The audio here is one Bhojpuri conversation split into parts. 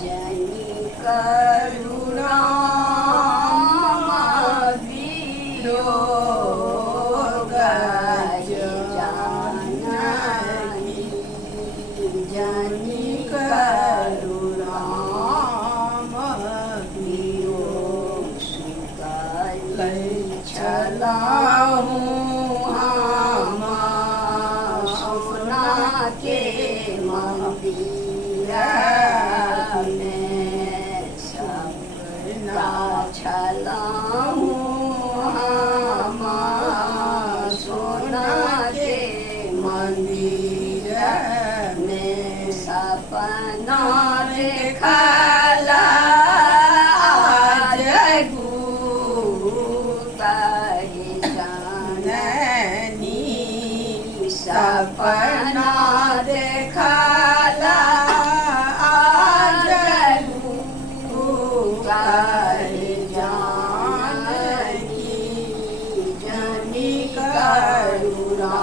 जनि करुणा वियोग जानकी जनि करुणा वियोग छलाहूँ हम सोना के मंदिर में सपना छलाहूँ हम सोना के मंदिर में सपना देखला सपना देखला आज जानकी जनि करुणा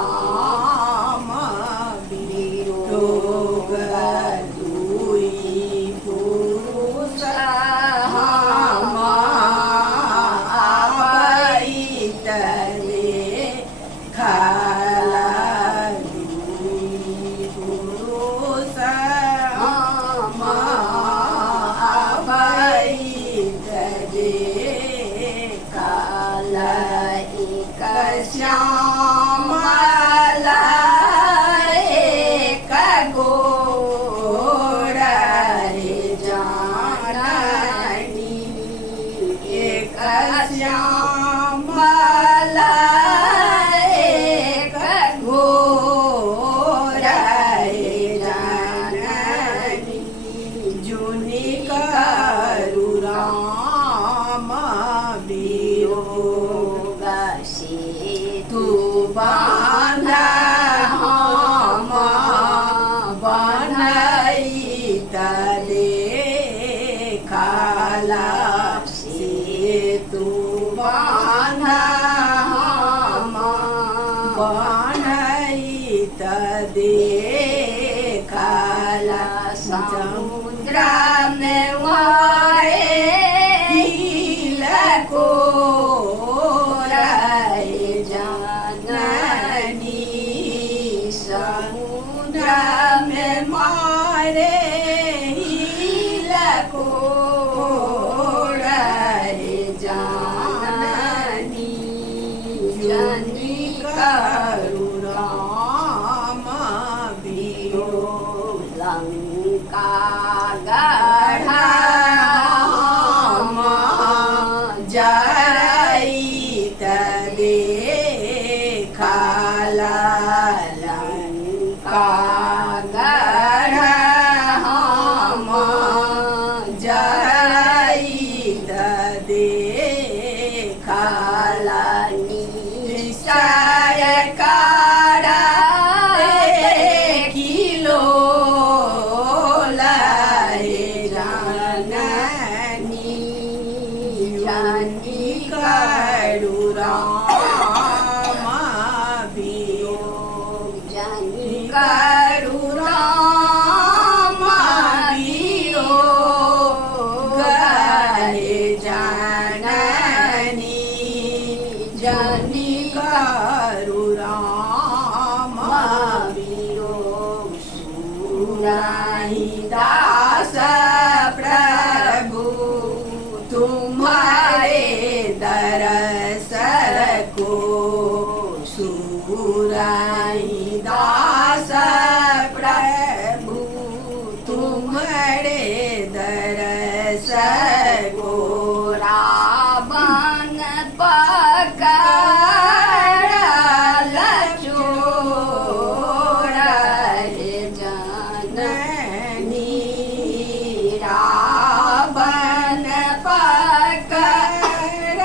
वियोग दुई पुरुष हम आबैतले खाला श्यामला एक गोरा रे जानकी एक श्यामला एक गोरा रे जानकी जुनि करुणा वियोग तू बांधा हम बनैतले खाला से तू बांधा हम बनैतले खाला समुद्र में वाए को समुद्र में मारे लको जानकी जनि करुणा वियोग लंका गढ़ा हम जरैतले खाला गढ़ा हम जरैतले खाला निश्चय करा किलो लाए जाननी जनि करुणा वियोग जनि करुणा वियोग जाननी जनि करुणा वियोग सुनाई दास प्रभु तुम्हारे दरस को सुराई दास प्रभु तुम्हारे दरस को रावण पकड़ल चोर जाननी रावण पकड़ल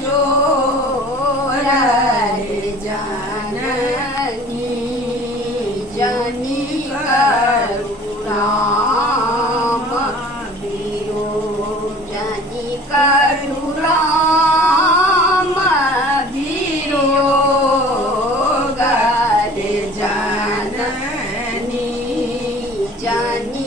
चोर जाननी जनि करुणा वियोग जनि करुणा वियोग जाननी जानी